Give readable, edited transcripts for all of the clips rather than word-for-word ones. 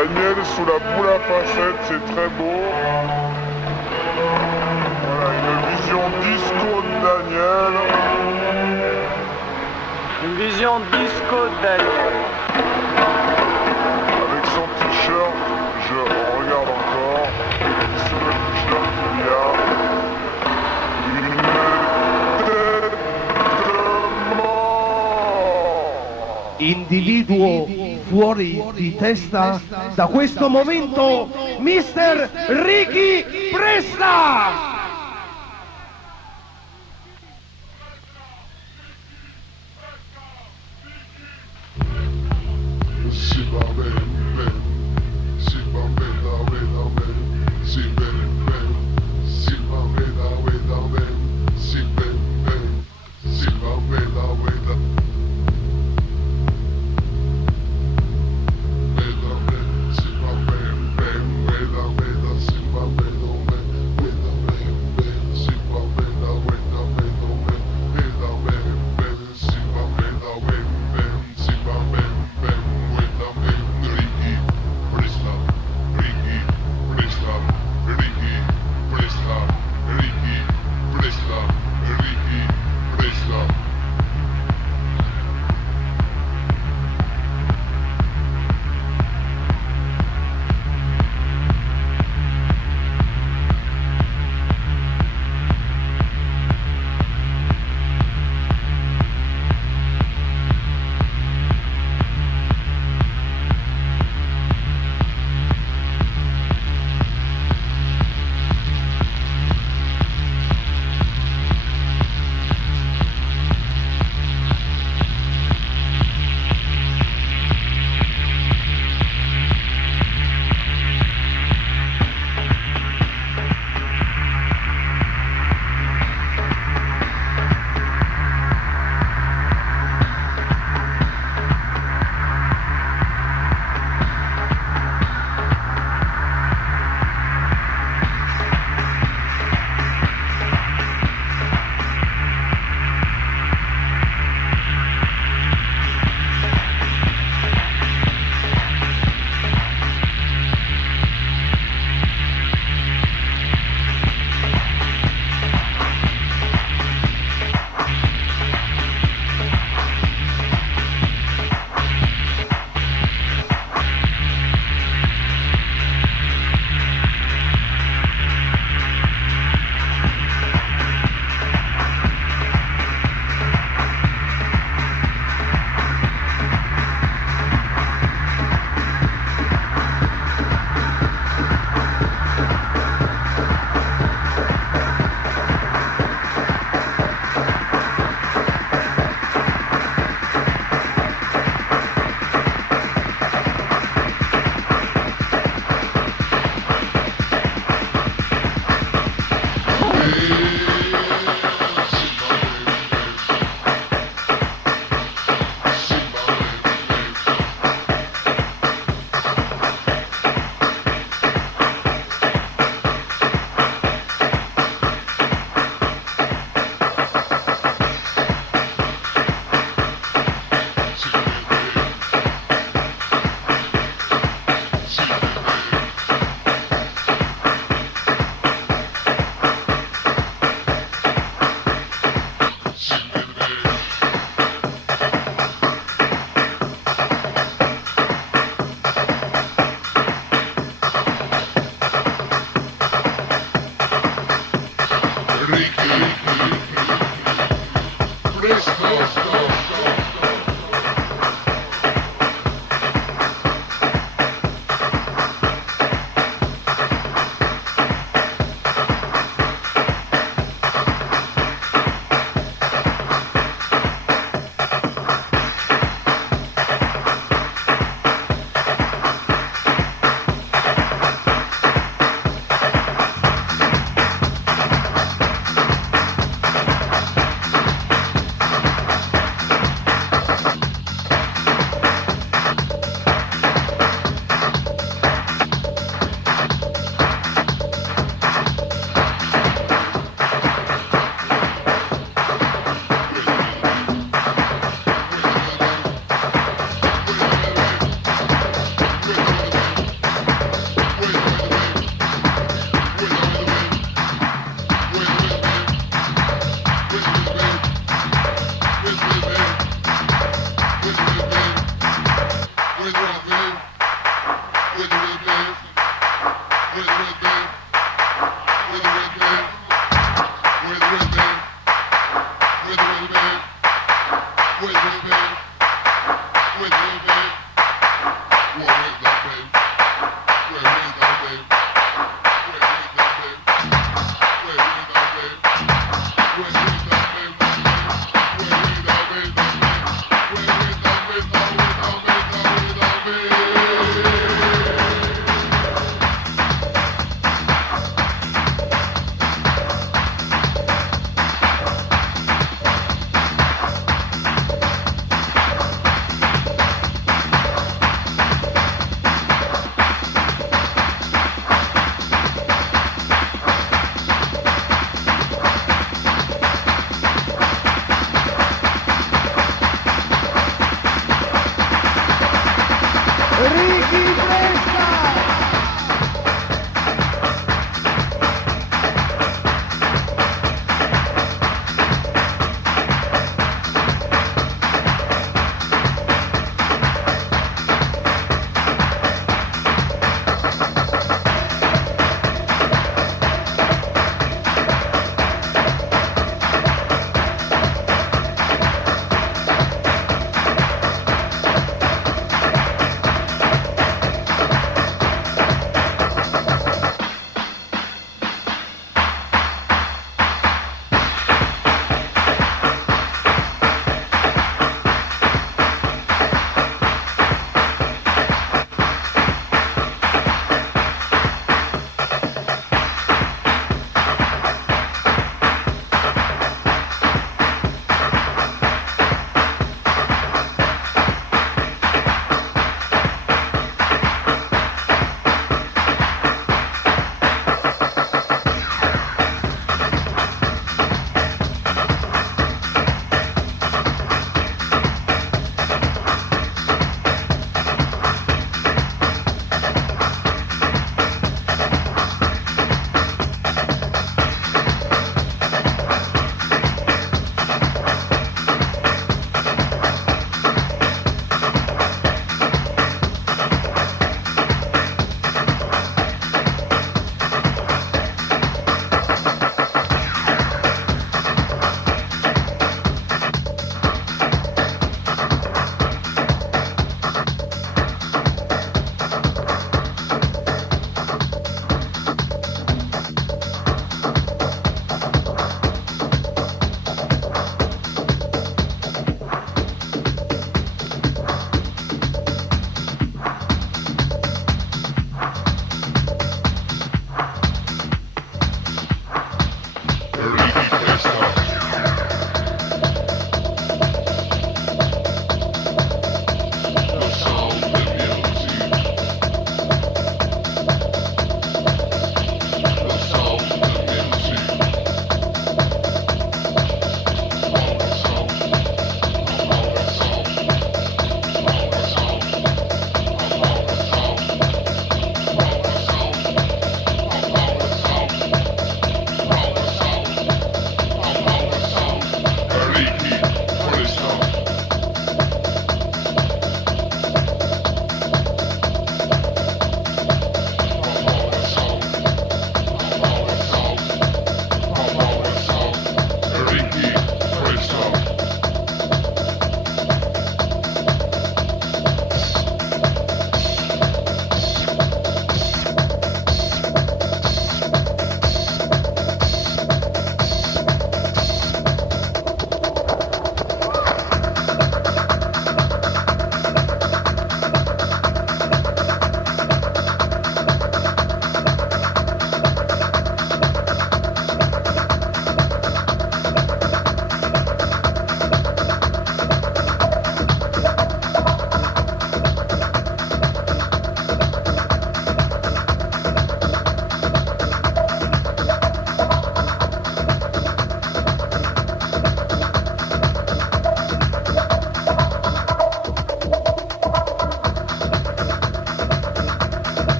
Daniel sous la boule à facettes, c'est très beau. Voilà, une vision disco de Daniel. Une vision disco de Daniel. Avec son t-shirt, je regarde encore. Sur le t-shirt, il y a une tête de mort. Individuo fuori di testa, da questo momento Mister Ricky Presta! Si va ben, ben, si va ben, da ben, si ben, ben, si va ben, da ben, si ben, ben, si va ben, da ben. Ricky Presta!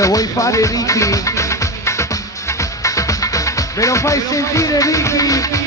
lo vuoi fare Ricky? Me lo fai sentire Ricky?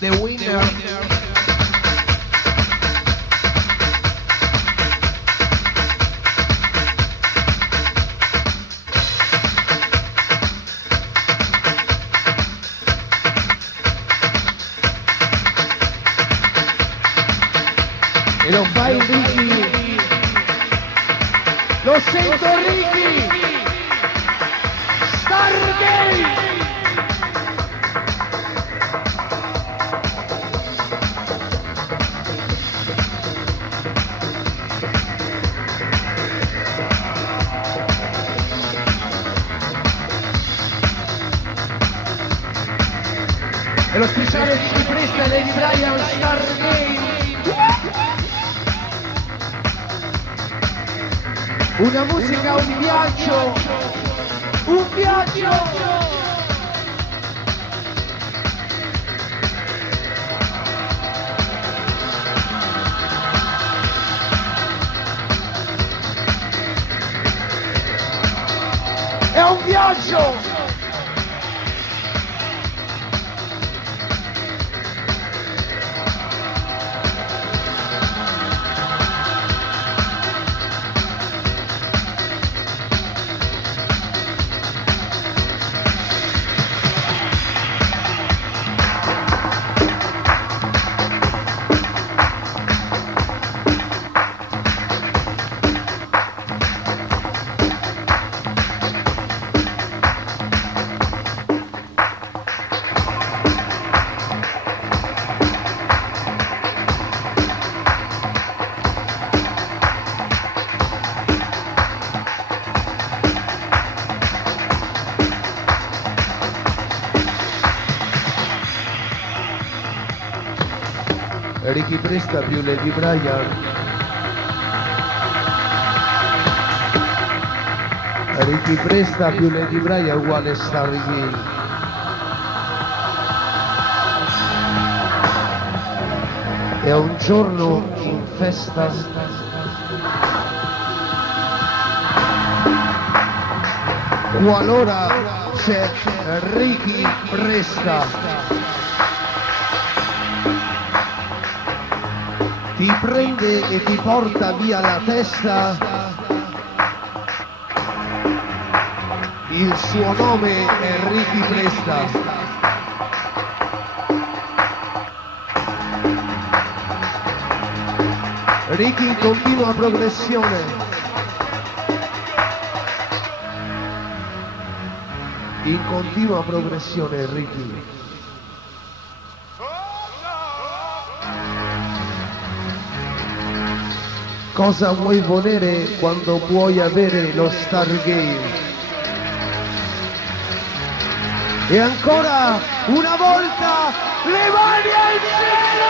The winner. E lo fai Ricky? Lo sento Ricky! Stargame! E lo speciale di Presta e Lady Brian Stargame. Una musica, un viaggio, un viaggio. È un viaggio. Ricky Presta più Lady Brian. Ricky Presta più Lady Brian uguale Stargame. È un giorno in festa. Qualora c'è Ricky Presta. Ti prende e ti porta via la testa, il suo nome è Ricky Presta. Ricky in continua progressione. In continua progressione Ricky. Cosa vuoi volere quando puoi avere lo Stargame? E ancora una volta le mani al cielo!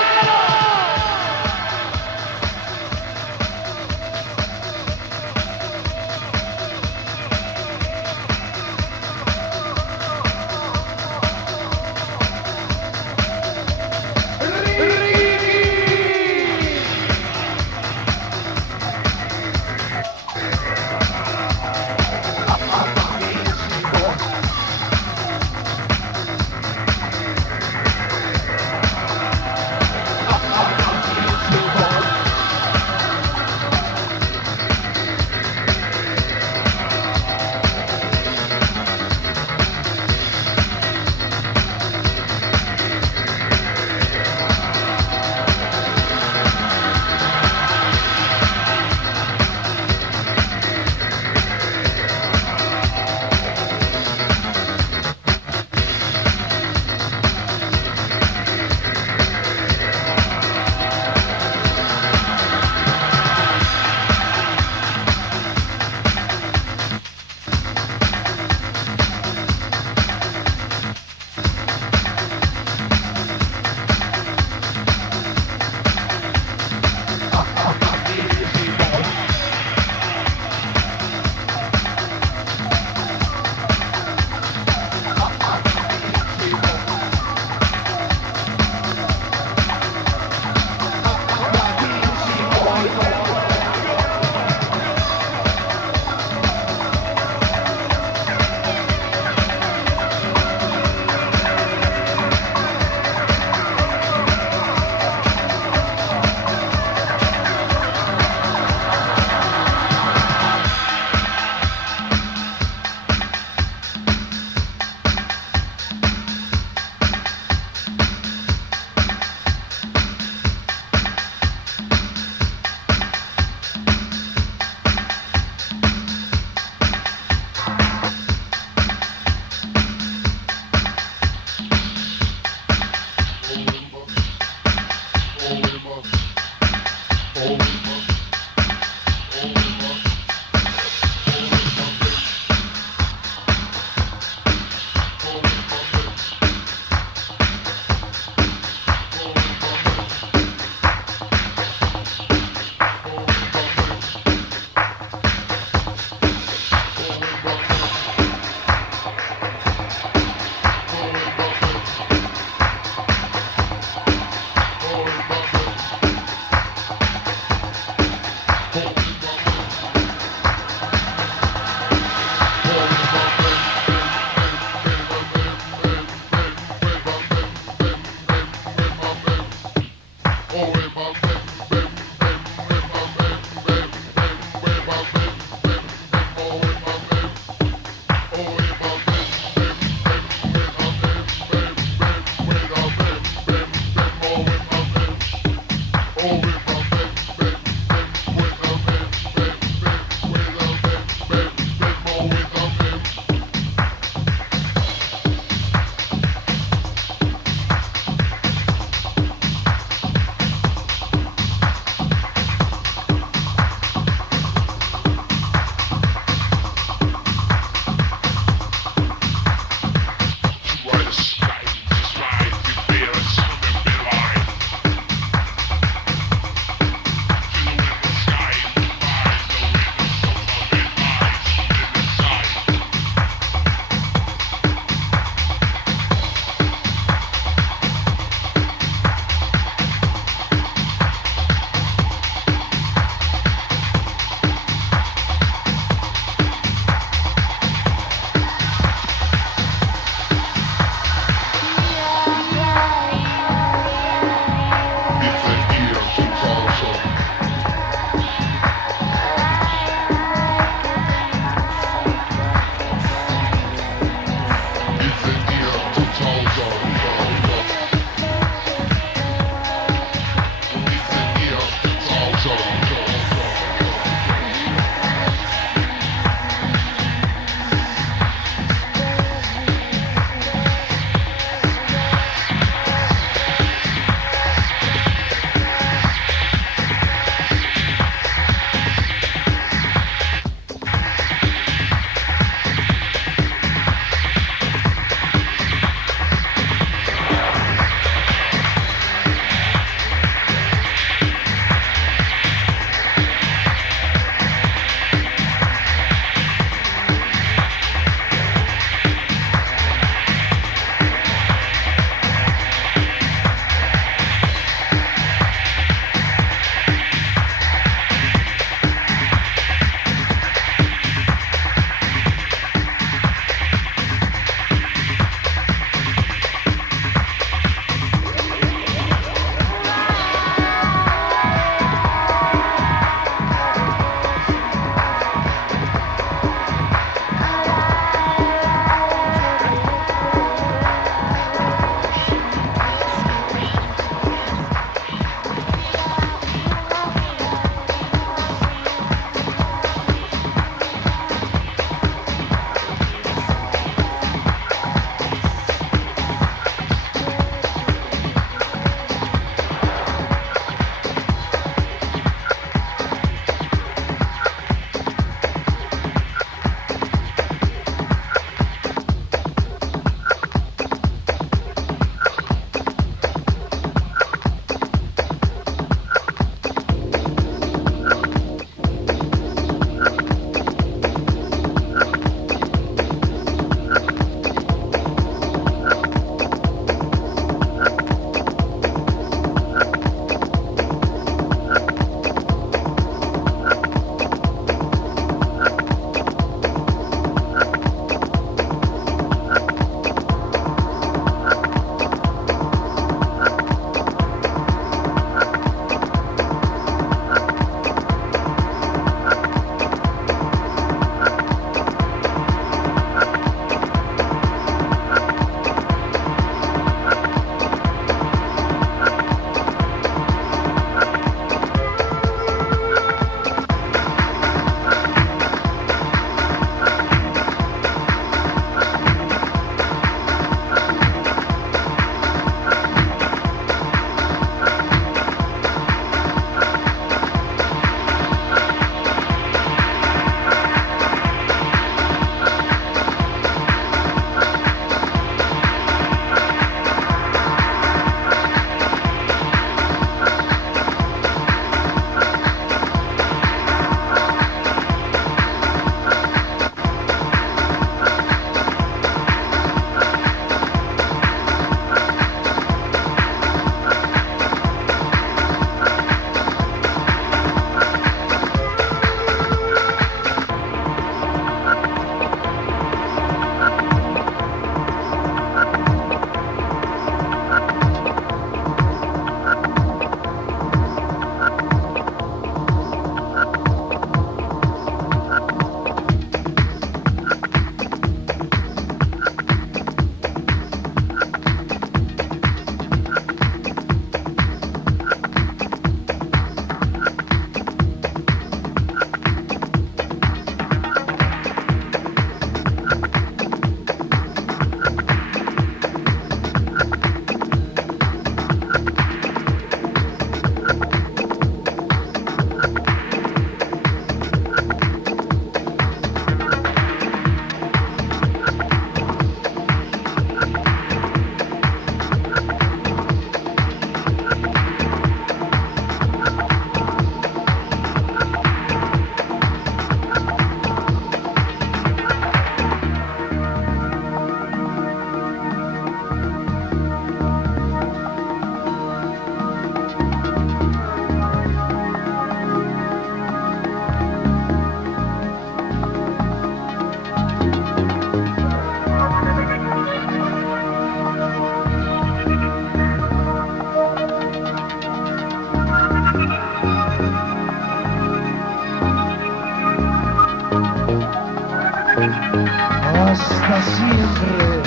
Hasta siempre.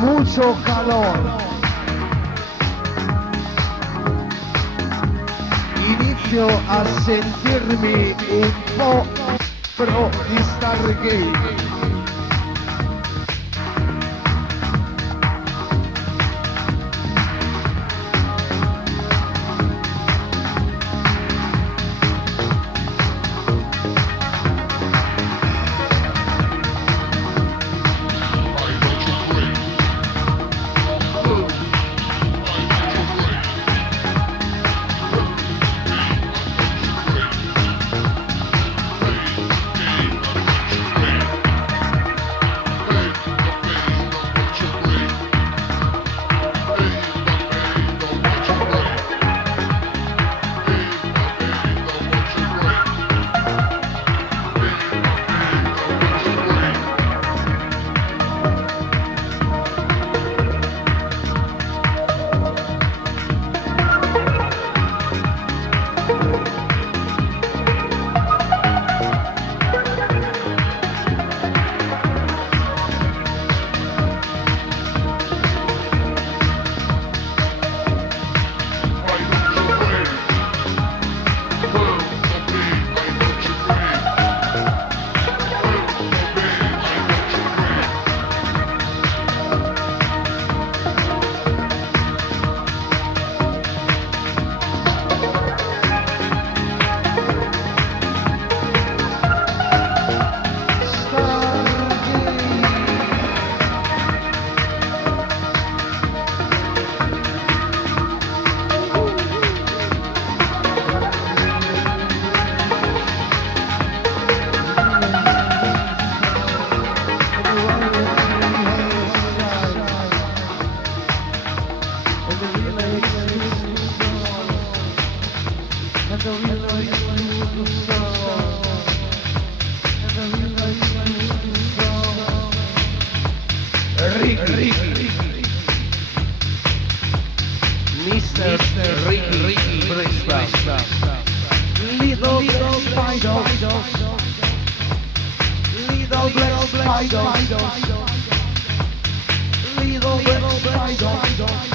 Mucho calor. Inicio a sentirme un po' pro di Stargame. Mr. Ricky Presta. Little black spiders. Little black spiders. Little black spiders.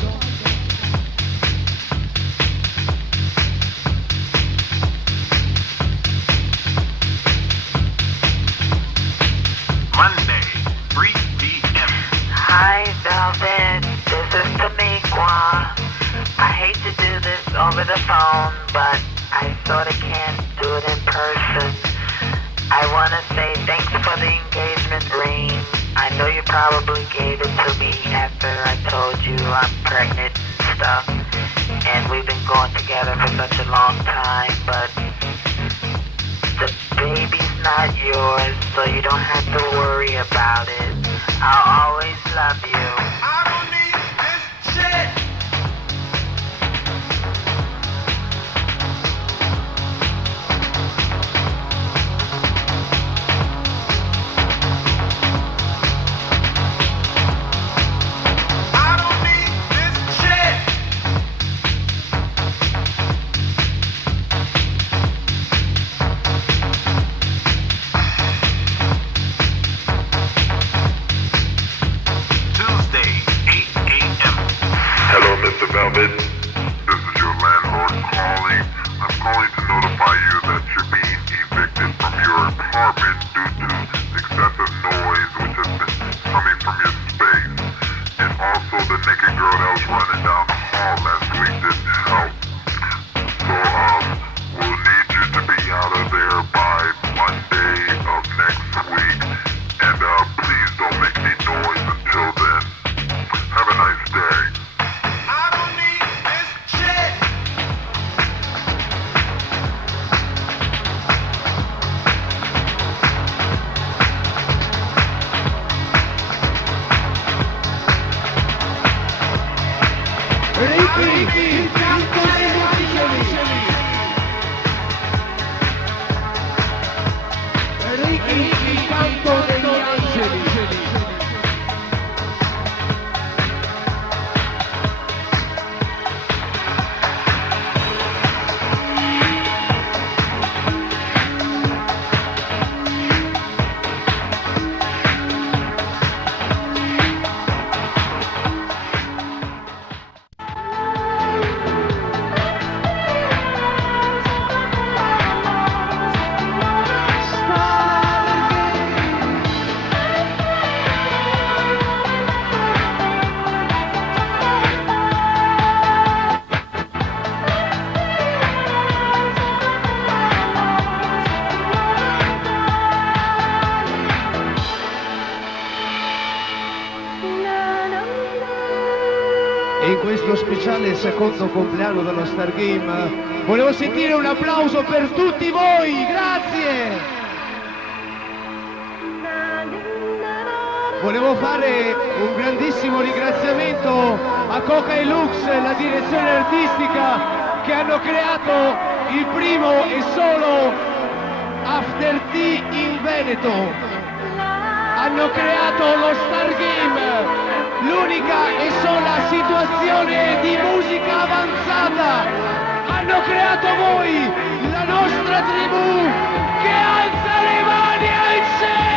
Monday, 3 p.m. Hi, Velvet. This is Tamikwa. I hate to do this over the phone, but I sorta can't do it in person. I wanna say thanks for the engagement ring. I know you probably gave it to me after I told you I'm pregnant and stuff. And we've been going together for such a long time, but the baby's not yours, so you don't have to worry about it. I'll always love you. I don't need this shit! I don't need this shit! Tuesday, girl that was running down the hall last week didn't help. So, we'll need you to be out of there by Monday of next week. And, please don't make any noise until then. Have a nice day. I don't need this shit. Ricky, il canto degli angeli. Ricky, il canto degli angeli. E in questo speciale secondo compleanno dello Stargame volevo sentire un applauso per tutti voi, grazie! Volevo fare un grandissimo ringraziamento a Coca e Lux, la direzione artistica, che hanno creato il primo e solo After Tea in Veneto. Hanno creato lo Stargame, l'unica e sola situazione di musica avanzata. Hanno creato voi, la nostra tribù, che alza le mani al cielo!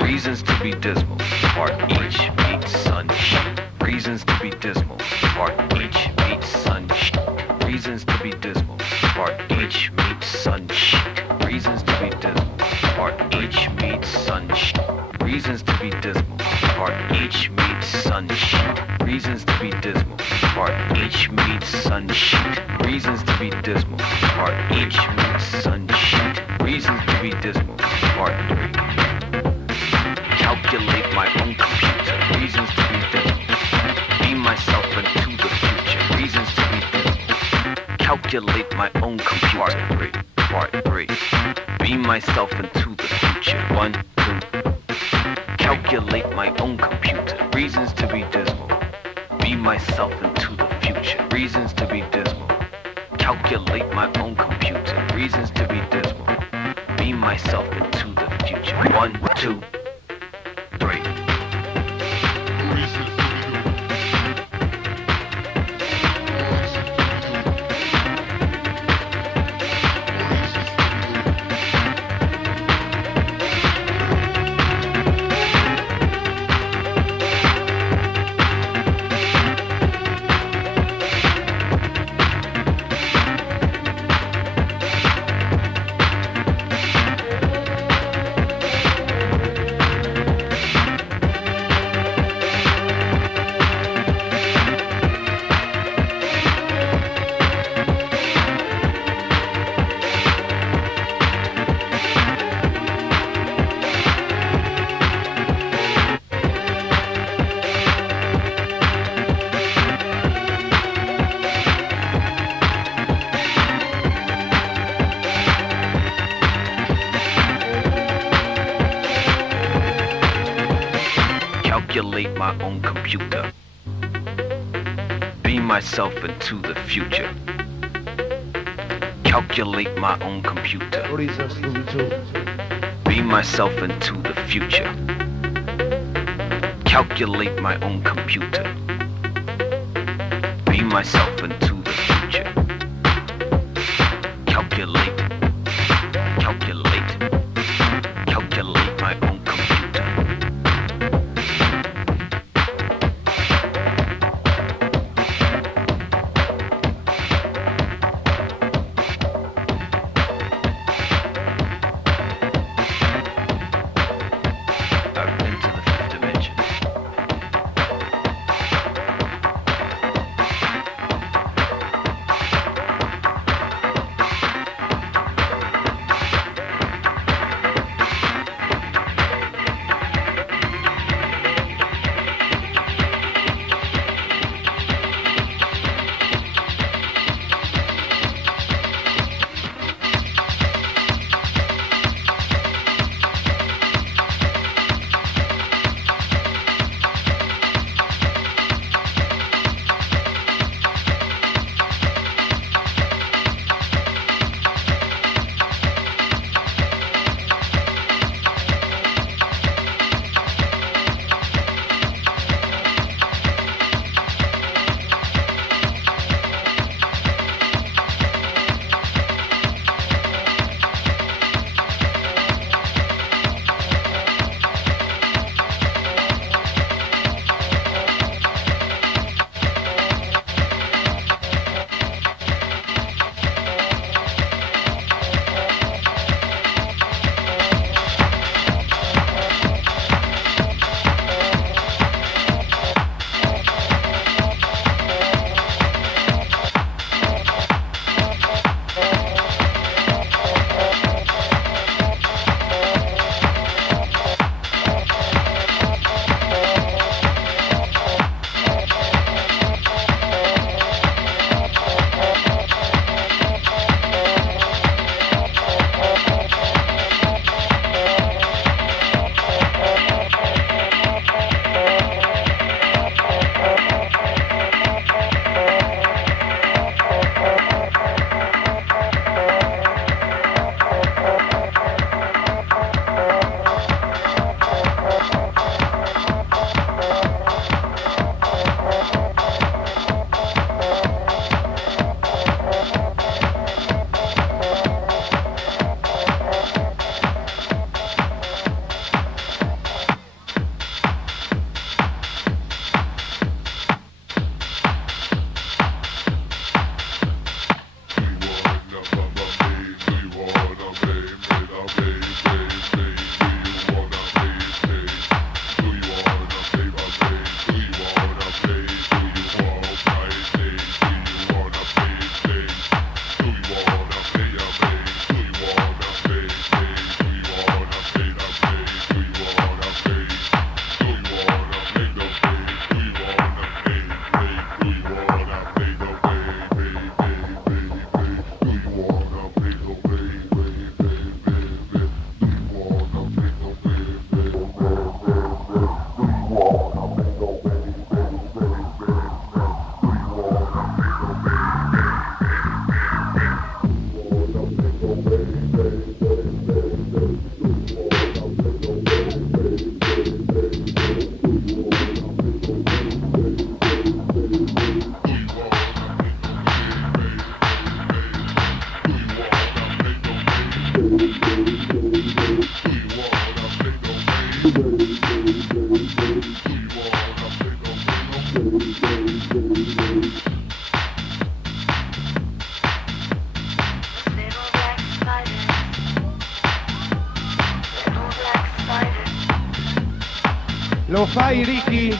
Reasons to be dismal. Part H meets sun. Reasons to be dismal. Part H meets sun. Reasons to be dismal. Part H meets sun. Reasons to be dismal. Part H meets sun. Reasons to be dismal. Part H meets sun. Reasons to be dismal. Part H meets sun. Reasons to be dismal. Part H meets sun. Reasons to be dismal. Part 3. Calculate my own computer. Reasons to be dismal. Beam myself into the future. Reasons to be dismal. Calculate my own computer. Part 3. Beam myself into the future. 1, 2. Calculate my own computer. Reasons to be dismal. Beam myself into the future. Reasons to be dismal. Calculate my own computer. Reasons to be dismal. Beam myself into the future. 1, 2, 3. Calculate my own computer. Beam myself into the future. Calculate my own computer. Beam myself into the future. Calculate my own computer. Beam myself into the future. Calculate. Calculate. Calculate my own computer. Lo fai, Ricky?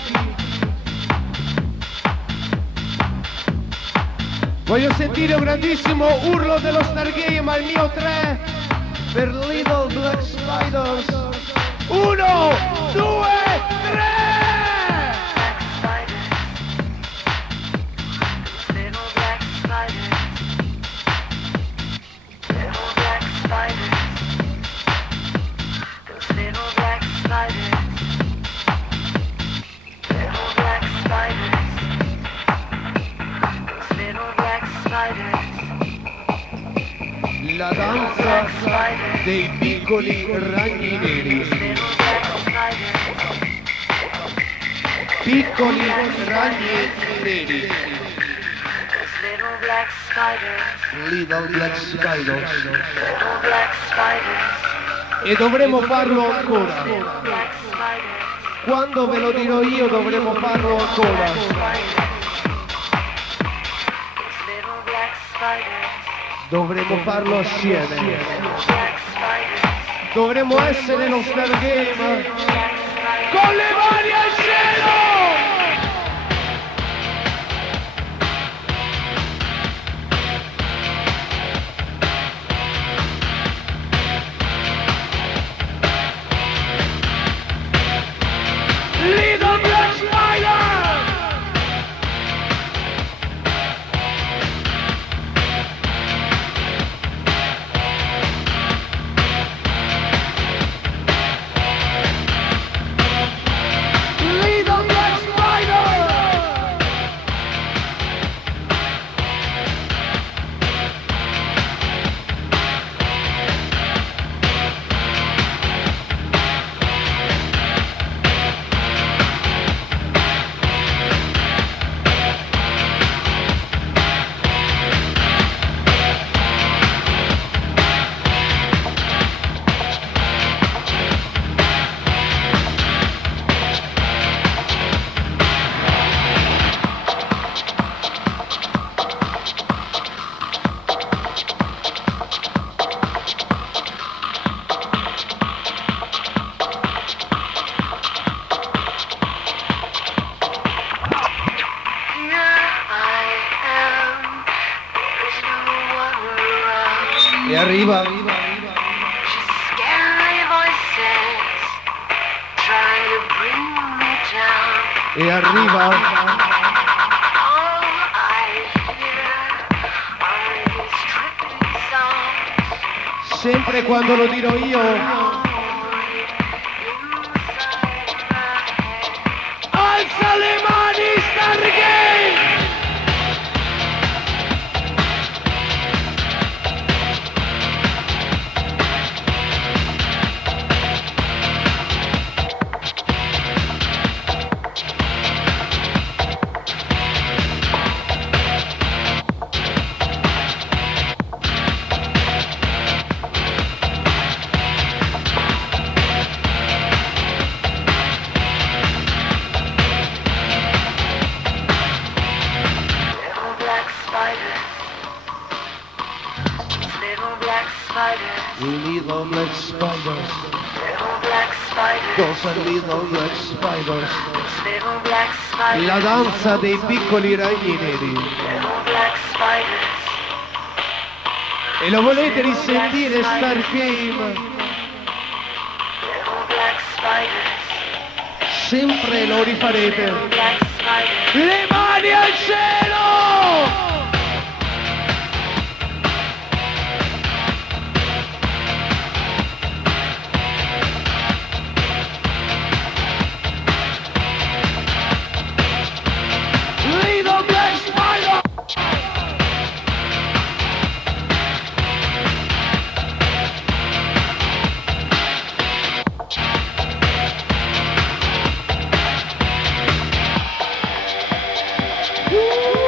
Voglio sentire un grandissimo urlo dello Stargame al mio 3 per Little Black Spiders. 1, 2, 3! La danza dei piccoli ragni neri. Piccoli ragni neri. Little Black Spiders. E dovremo farlo ancora. Quando ve lo dirò io dovremo farlo ancora. Dovremo farlo assieme. Dovremmo essere lo Stargame con le mani al cielo! Little Black Spider! E arriva. E arriva. Sempre quando lo dirò io. Alza le mani, Stargame! Little Black Spiders. Cosa Little Black Spiders? La danza dei piccoli ragni neri. E lo volete risentire, Stargame? Sempre lo rifarete. Le mani al cielo! Woo!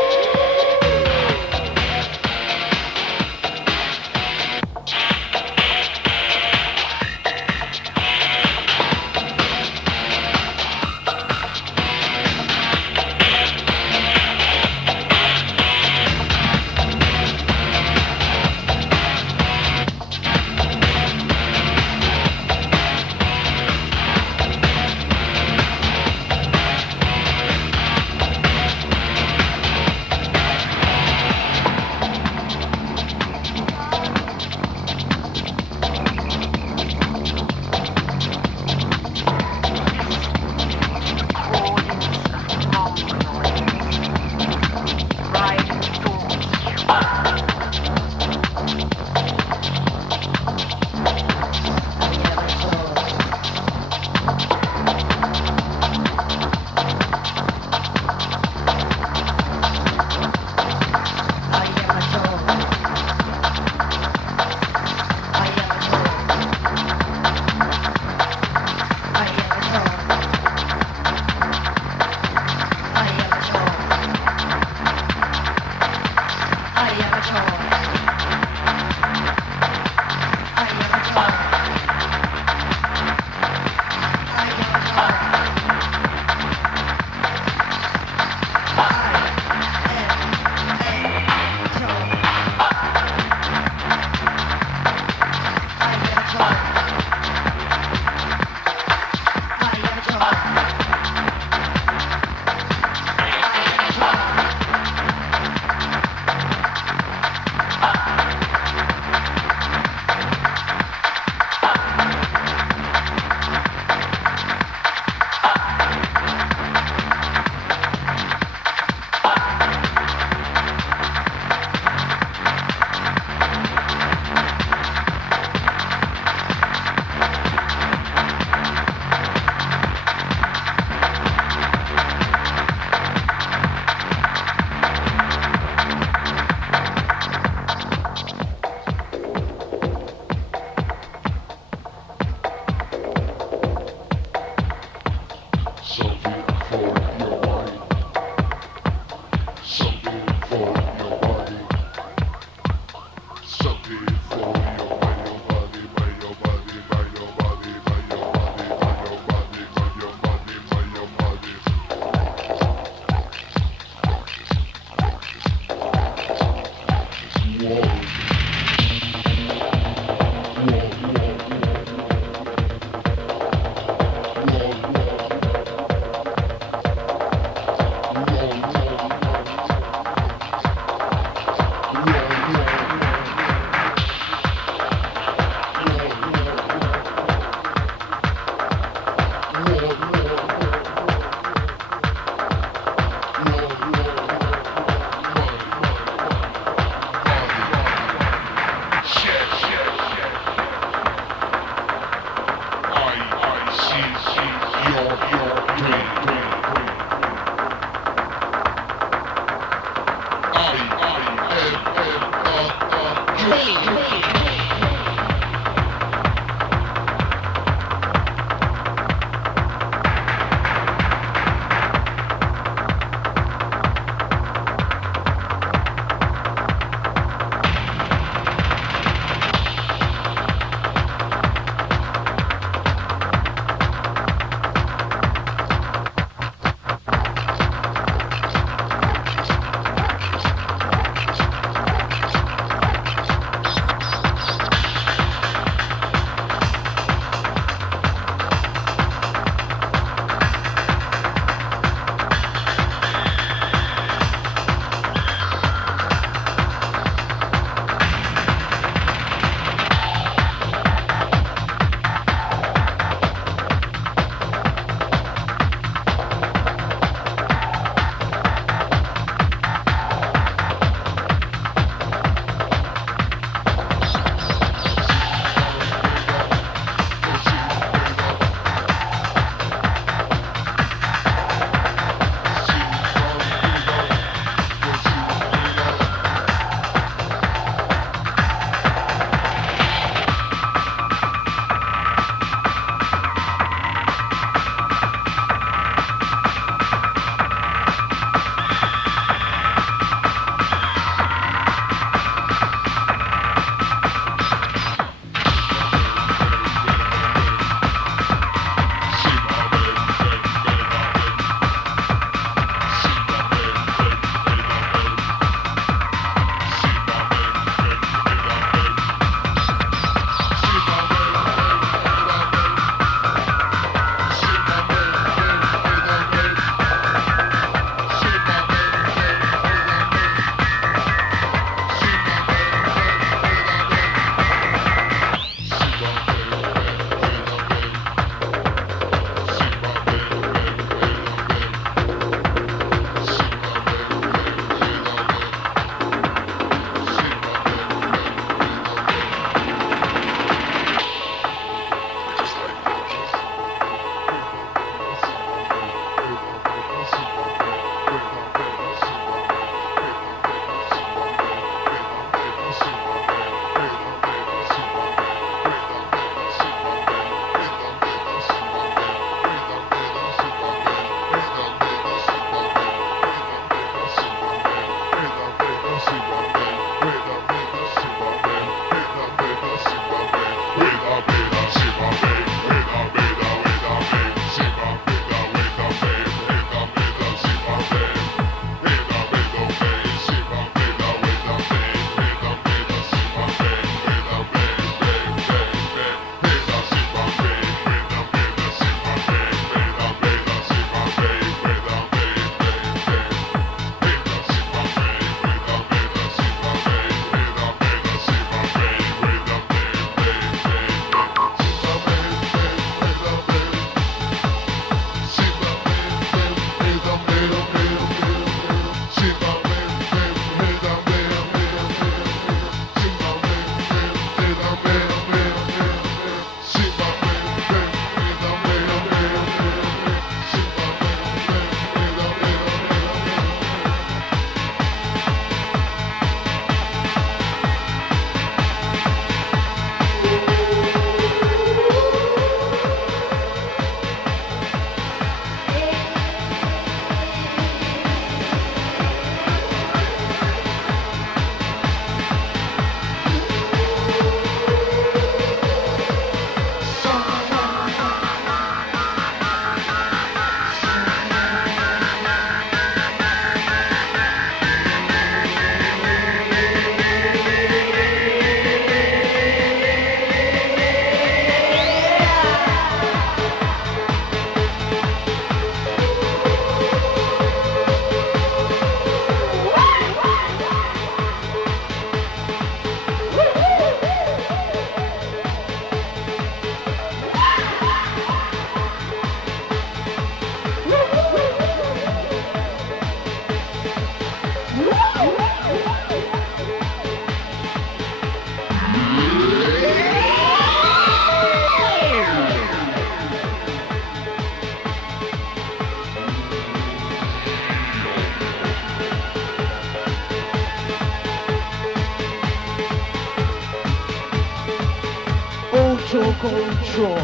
control.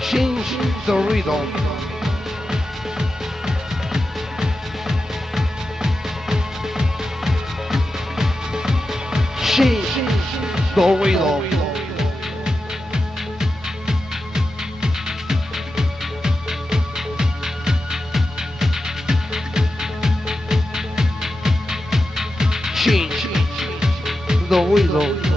Change the rhythm. Change the rhythm. Change the rhythm.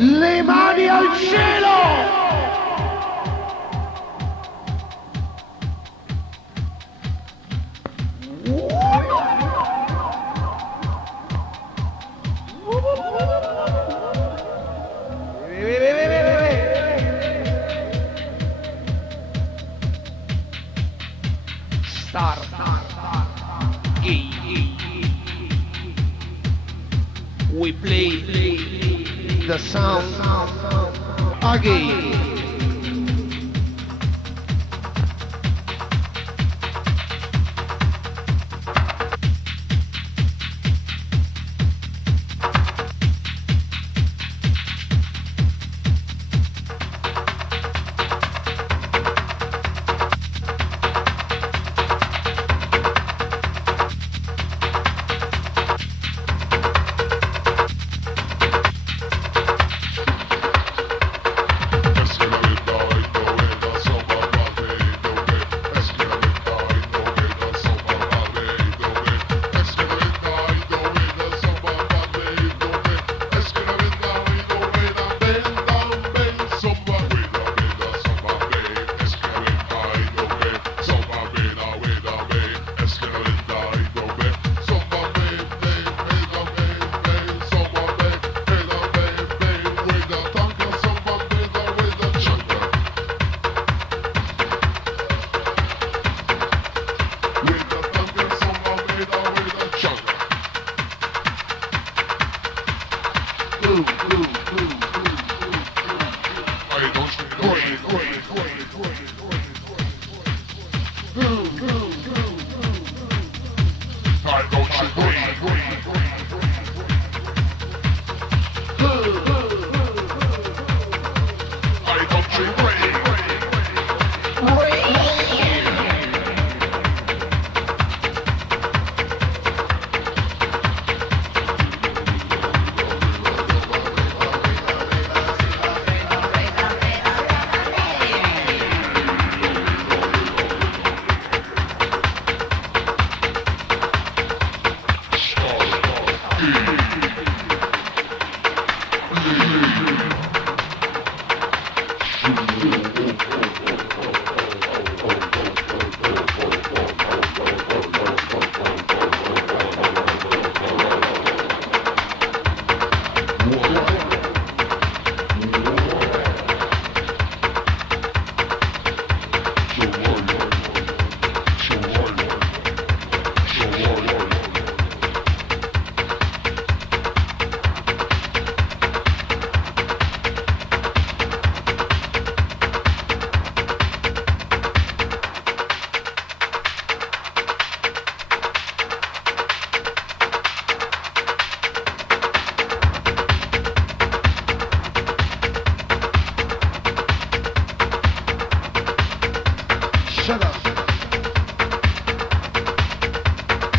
Le mani al cielo! We play the sound again. shut up.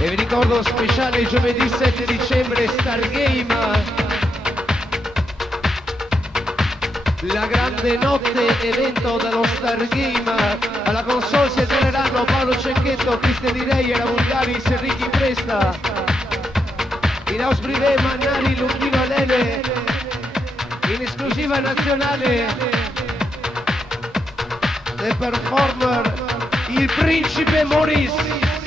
E vi ricordo speciale giovedì 7 dicembre Stargame. La grande notte evento dello Stargame. Alla console si alterneranno Paolo Cecchetto, Cristian Di Rei, Era Vulgaris, Enrico Presta. In house privé Mannari, Lucchino Alele. In esclusiva nazionale The performer, il principe Maurice.